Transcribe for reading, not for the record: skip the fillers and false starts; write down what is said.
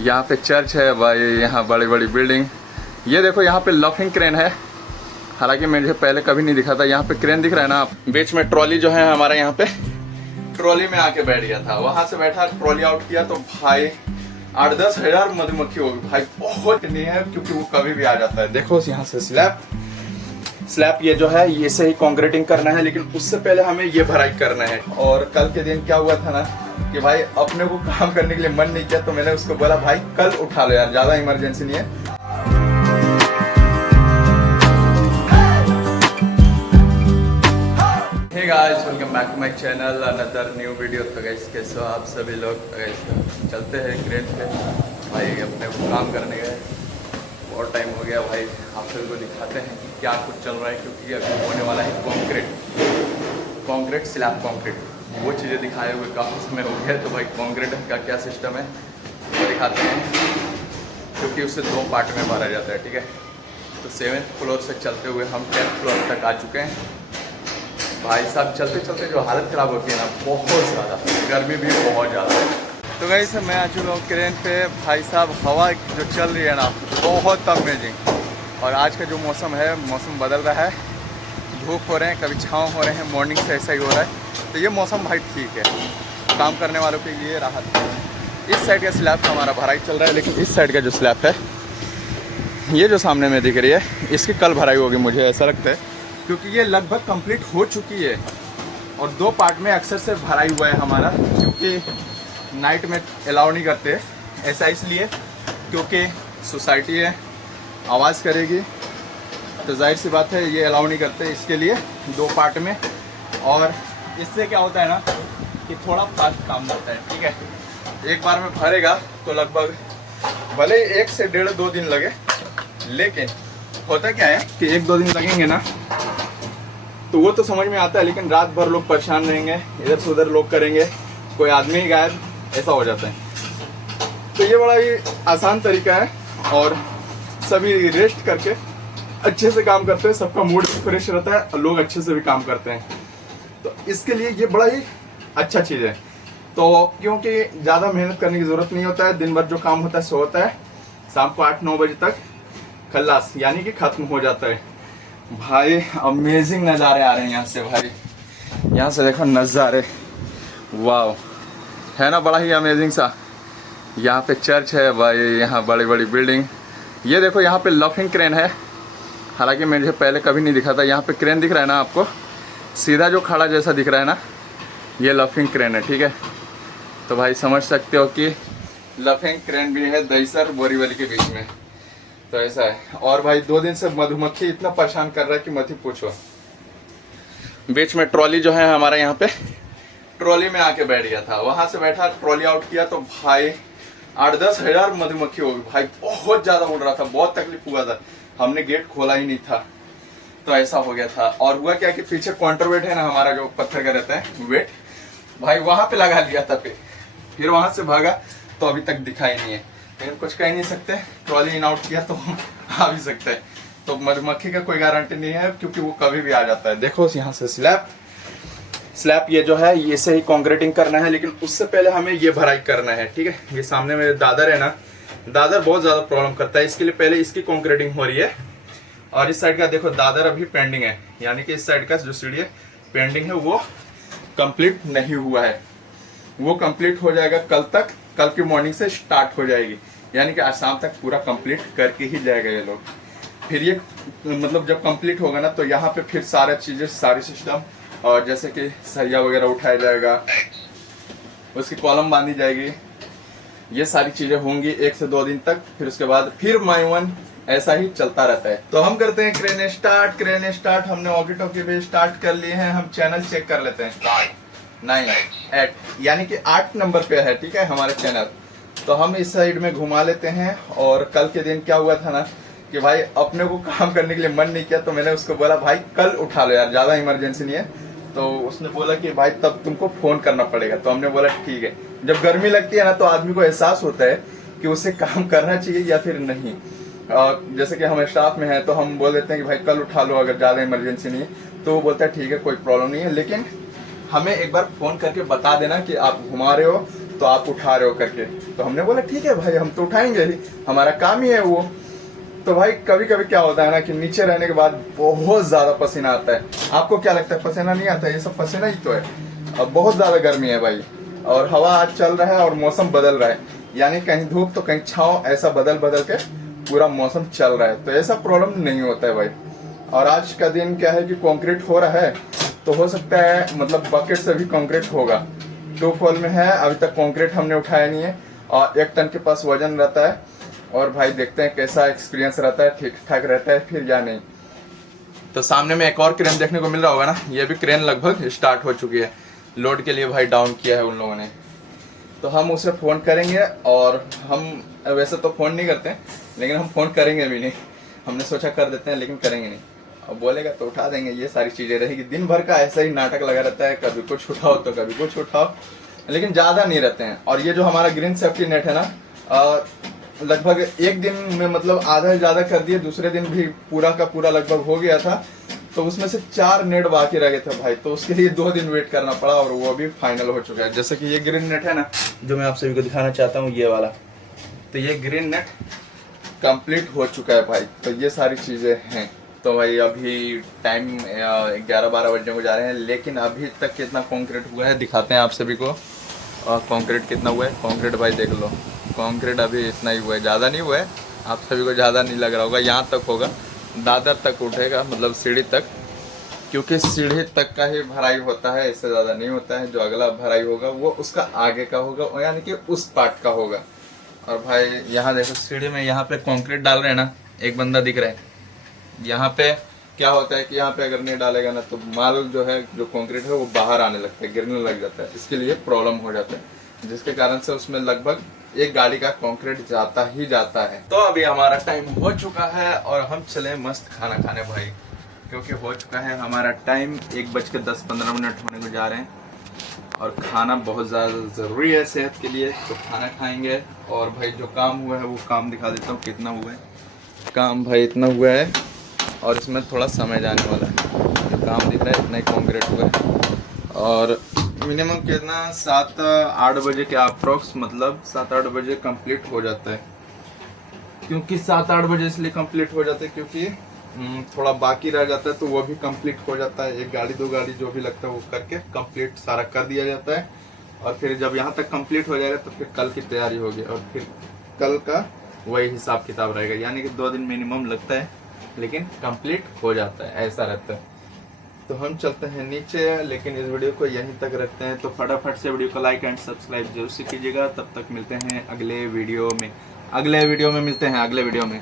यहाँ पे चर्च है भाई, यहाँ बड़ी बड़ी बिल्डिंग। ये देखो यहाँ पे लफिंग क्रेन है, हालांकि मुझे पहले कभी नहीं दिखा था। यहाँ पे क्रेन दिख रहा है ना, बीच में ट्रॉली जो है हमारा, यहाँ पे ट्रॉली में आके बैठ गया था। वहां से बैठा, ट्रॉली आउट किया तो भाई 8-10 हजार मधुमक्खी होगी भाई, बहुत नहीं है क्योंकि वो कभी भी आ जाता है। देखो यहाँ से स्लैब ये जो है इसे ही कंक्रीटिंग करना है, लेकिन उससे पहले हमें ये भराई करना है। और कल के दिन क्या हुआ था ना कि भाई अपने को काम करने के लिए मन नहीं किया, तो मैंने उसको बोला भाई कल उठा लो यार, ज्यादा इमरजेंसी नहीं है। Hey guys, welcome back to my channel, another new video. तो गाइस कैसे हो आप सभी लोग। गाइस चलते हैं क्रेन पे भाई, अपने को काम करने गए, बहुत टाइम हो गया भाई। आप सभी को दिखाते हैं कि क्या कुछ चल रहा है, क्योंकि अभी होने वाला है कंक्रीट स्लैब कंक्रीट। वो चीज़ें दिखाए हुए काफ़ी समय हो गया, तो भाई कंक्रीट का क्या सिस्टम है वो दिखाते हैं, क्योंकि उससे 2 पार्ट में भरा जाता है, ठीक है। तो 7th फ्लोर से चलते हुए हम 10th फ्लोर तक आ चुके हैं भाई साहब। चलते चलते जो हालत ख़राब होती है ना, बहुत ज़्यादा, गर्मी भी बहुत ज़्यादा है। तो गाइस मैं आ चुका हूँ क्रेन पे भाई साहब। हवा जो चल रही है ना, बहुत अमेजिंग। और आज का जो मौसम है, मौसम बदल रहा है, धूप हो रहे हैं, कभी छाँव हो रहे हैं, मॉर्निंग से ऐसा ही हो रहा है। तो ये मौसम भाई ठीक है, काम करने वालों के लिए राहत है। इस साइड का स्लैब हमारा भराई चल रहा है, लेकिन इस साइड का जो स्लैब है, ये जो सामने में दिख रही है, इसकी कल भराई होगी मुझे ऐसा लगता है, क्योंकि ये लगभग कंप्लीट हो चुकी है। और 2 पार्ट में अक्सर से भराई हुआ है हमारा, क्योंकि नाइट में अलाउ नहीं करते। ऐसा इसलिए क्योंकि सोसाइटी है, आवाज़ करेगी, तो जाहिर सी बात है ये अलाउ नहीं करते, इसके लिए 2 पार्ट में। और इससे क्या होता है ना कि थोड़ा फास्ट काम होता है, ठीक है। एक बार में भरेगा तो लगभग भले 1 से 1.5-2 दिन लगे, लेकिन होता क्या है कि 1-2 दिन लगेंगे ना, तो वो तो समझ में आता है, लेकिन रात भर लोग परेशान रहेंगे, इधर से उधर लोग करेंगे, कोई आदमी ही गायब, ऐसा हो जाता है। तो ये बड़ा ही आसान तरीका है, और सभी रेस्ट करके अच्छे से काम करते हैं, सबका मूड भी फ्रेश रहता है और लोग अच्छे से भी काम करते हैं। तो इसके लिए ये बड़ा ही अच्छा चीज़ है। तो क्योंकि ज़्यादा मेहनत करने की ज़रूरत नहीं होता है, दिन भर जो काम होता है सो होता है, शाम को 8-9 बजे तक खल्लास यानी कि ख़त्म हो जाता है भाई। अमेजिंग नज़ारे आ रहे हैं यहाँ से भाई, यहाँ से देखो नज़ारे, वाह, है ना, बड़ा ही अमेजिंग सा। यहाँ पे चर्च है भाई, यहाँ बड़ी बड़ी बिल्डिंग। ये देखो यहाँ पे लफिंग क्रेन है, हालांकि मुझे पहले कभी नहीं दिखा था। यहाँ पे क्रेन दिख रहा है ना आपको, सीधा जो खड़ा जैसा दिख रहा है ना, ये लफिंग क्रेन है, ठीक है। तो भाई समझ सकते हो कि लफिंग क्रेन भी है दहीसर बोरीवली के बीच में, तो ऐसा है। और भाई 2 दिन से मधुमक्खी इतना परेशान कर रहा है कि मत ही पूछो। बीच में ट्रॉली जो है हमारा, यहाँ पे ट्रॉली में आके बैठ गया था। वहां से बैठा, ट्रॉली आउट किया तो भाई 8-10 हजार मधुमक्खी होगी भाई, बहुत ज्यादा उड़ रहा था, बहुत तकलीफ हुआ था। हमने गेट खोला ही नहीं था, तो ऐसा हो गया था। और हुआ क्या कि पीछे काउंटर वेट है ना हमारा, जो पत्थर का रहता है वेट, भाई वहां पे लगा लिया था। फिर वहां से भागा तो अभी तक दिखा ही नहीं है, लेकिन कुछ कह नहीं सकते, ट्रॉली इन आउट किया तो हम आ भी सकते हैं। तो मधुमक्खी का कोई गारंटी नहीं है, क्योंकि वो कभी भी आ जाता है। देखो यहाँ से स्लैब ये जो है इसे ही कंक्रीटिंग करना है, लेकिन उससे पहले हमें ये भराई करना है, ठीक है। ये सामने मेरे दादर है ना, दादर बहुत ज़्यादा प्रॉब्लम करता है, इसके लिए पहले इसकी कंक्रीटिंग हो रही है। और इस साइड का देखो दादर अभी पेंडिंग है, यानी कि इस साइड का जो सीढ़ी है पेंडिंग है, वो कंप्लीट नहीं हुआ है। वो कंप्लीट हो जाएगा कल तक, कल की मॉर्निंग से स्टार्ट हो जाएगी, यानी कि आज शाम तक पूरा कंप्लीट करके ही जाएगा ये लोग। फिर ये मतलब जब कंप्लीट होगा ना, तो यहाँ पे फिर सारा चीज़ें, सारी सिस्टम, और जैसे कि सरिया वगैरह उठाया जाएगा, उसकी कॉलम बांधी जाएगी, ये सारी चीजें होंगी 1 से 2 दिन तक। फिर उसके बाद फिर माइवन ऐसा ही चलता रहता है। तो हम करते हैं क्रेन स्टार्ट। हमने वॉकी टॉकी भी स्टार्ट कर लिए हैं। हम चैनल चेक कर लेते हैं, 9 यानी कि 8 नंबर पे है, ठीक है, हमारा चैनल। तो हम इस साइड में घुमा लेते हैं। और कल के दिन क्या हुआ था ना कि भाई अपने को काम करने के लिए मन नहीं किया, तो मैंने उसको बोला भाई कल उठा लो यार, ज्यादा इमरजेंसी नहीं है। तो उसने बोला कि भाई तब तुमको फोन करना पड़ेगा। तो हमने बोला ठीक है। जब गर्मी लगती है ना, तो आदमी को एहसास होता है कि उसे काम करना चाहिए या फिर नहीं। जैसे कि हम स्टाफ में हैं, तो हम बोल देते हैं कि भाई कल उठा लो अगर ज़्यादा इमरजेंसी नहीं है। तो वो बोलता है ठीक है, कोई प्रॉब्लम नहीं है, लेकिन हमें एक बार फ़ोन करके बता देना कि आप घुमा रहे हो, तो आप उठा रहे हो करके। तो हमने बोला ठीक है भाई, हम तो उठाएंगे ही, हमारा काम ही है वो। तो भाई कभी कभी क्या होता है ना कि नीचे रहने के बाद बहुत ज़्यादा पसीना आता है। आपको क्या लगता है पसीना नहीं आता है? ये सब पसीना ही तो है। अब बहुत ज़्यादा गर्मी है भाई, और हवा आज चल रहा है और मौसम बदल रहा है, यानी कहीं धूप तो कहीं छाँव, ऐसा बदल बदल के पूरा मौसम चल रहा है। तो ऐसा प्रॉब्लम नहीं होता है भाई। और आज का दिन क्या है कि कंक्रीट हो रहा है, तो हो सकता है मतलब बकेट से भी कंक्रीट होगा। 2 फॉल में है, अभी तक कंक्रीट हमने उठाया नहीं है, और 1 टन के पास वजन रहता है। और भाई देखते हैं कैसा एक्सपीरियंस रहता है, ठीक ठाक रहता है फिर या नहीं। तो सामने में एक और क्रेन देखने को मिल रहा होगा ना, ये भी क्रेन लगभग स्टार्ट हो चुकी है। लोड के लिए भाई डाउन किया है उन लोगों ने। तो हम उसे फ़ोन करेंगे, और हम वैसे तो फ़ोन नहीं करते लेकिन हम फ़ोन करेंगे भी नहीं। हमने सोचा कर देते हैं लेकिन करेंगे नहीं। अब बोलेगा तो उठा देंगे। ये सारी चीज़ें रहेगी, दिन भर का ऐसा ही नाटक लगा रहता है, कभी कुछ उठाओ तो कभी कुछ उठाओ, लेकिन ज़्यादा नहीं रहते हैं। और ये जो हमारा ग्रीन सेफ्टी नेट है ना, लगभग एक दिन में मतलब आधा से ज़्यादा कर दिए, दूसरे दिन भी पूरा का पूरा लगभग हो गया था। तो उसमें से 4 नेट बाकी रह गए थे भाई, तो उसके लिए 2 दिन वेट करना पड़ा, और वो भी फाइनल हो चुका है। जैसे कि ये ग्रीन नेट है ना, जो मैं आप सभी को दिखाना चाहता हूँ, ये वाला, तो ये ग्रीन नेट कंप्लीट हो चुका है भाई। तो ये सारी चीज़ें हैं। तो भाई अभी टाइम 11-12 बजने को जा रहे हैं, लेकिन अभी तक कितना कंक्रीट हुआ है दिखाते हैं आप सभी को। और कंक्रीट कितना हुआ है, कंक्रीट भाई देख लो, कंक्रीट अभी इतना ही हुआ है, ज़्यादा नहीं हुआ है। आप सभी को ज़्यादा नहीं लग रहा होगा, यहाँ तक होगा, दादर तक उठेगा, मतलब सीढ़ी तक, क्योंकि सीढ़ी तक का ही भराई होता है, इससे ज़्यादा नहीं होता है। जो अगला भराई होगा वो उसका आगे का होगा, यानी कि उस पार्ट का होगा। और भाई यहाँ देखो सीढ़ी में, यहाँ पे कंक्रीट डाल रहे हैं ना, एक बंदा दिख रहा है। यहाँ पे क्या होता है कि यहाँ पे अगर नहीं डालेगा ना, तो माल जो है, जो कंक्रीट है वो बाहर आने लगता है, गिरने लग जाता है, इसके लिए प्रॉब्लम हो जाता है, जिसके कारण से उसमें लगभग एक गाड़ी का कंक्रीट जाता ही जाता है। तो अभी हमारा टाइम हो चुका है और हम चले मस्त खाना खाने भाई, क्योंकि हो चुका है हमारा टाइम, 1:10-15 होने को जा रहे हैं। और खाना बहुत ज़्यादा ज़रूरी है सेहत के लिए, तो खाना खाएंगे। और भाई जो काम हुआ है वो काम दिखा देता हूँ कितना हुआ है। काम भाई इतना हुआ है, और इसमें थोड़ा समय जाने वाला है। जो काम दिख रहा है इतना ही कंक्रीट हुआ है। और मिनिमम कितना 7-8 बजे के अप्रॉक्स, मतलब 7-8 बजे कंप्लीट हो जाता है। क्योंकि 7-8 बजे इसलिए कंप्लीट हो जाता है क्योंकि थोड़ा बाकी रह जाता है, तो वो भी कंप्लीट हो जाता है। 1 गाड़ी 2 गाड़ी जो भी लगता है वो करके कंप्लीट सारा कर दिया जाता है। और फिर जब यहाँ तक कंप्लीट हो जाएगा तो फिर कल की तैयारी होगी, और फिर कल का वही हिसाब किताब रहेगा, यानी कि 2 दिन मिनिमम लगता है, लेकिन कंप्लीट हो जाता है, ऐसा रहता है। तो हम चलते हैं नीचे, लेकिन इस वीडियो को यहीं तक रखते हैं। तो फटाफट से वीडियो को लाइक एंड सब्सक्राइब जरूर से कीजिएगा। तब तक मिलते हैं अगले वीडियो में, मिलते हैं अगले वीडियो में।